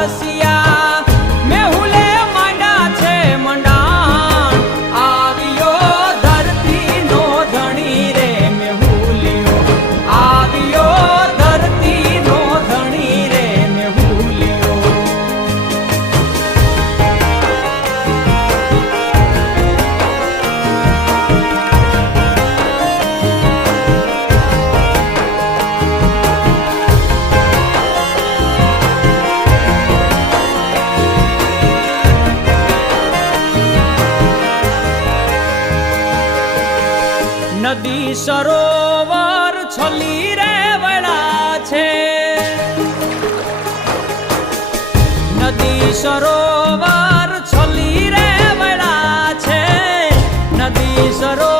રસિયા મેહુલે માંડા છે મંડાણ આવ્યો ધરતીનો ધણી રે મેહુલિયો આવ્યો ધરતીનો ધણી રે મેહુલિયો નદી સરોવર છલી રે વળા છે નદી સરોવર છલી રે વળા છે નદી સરોવર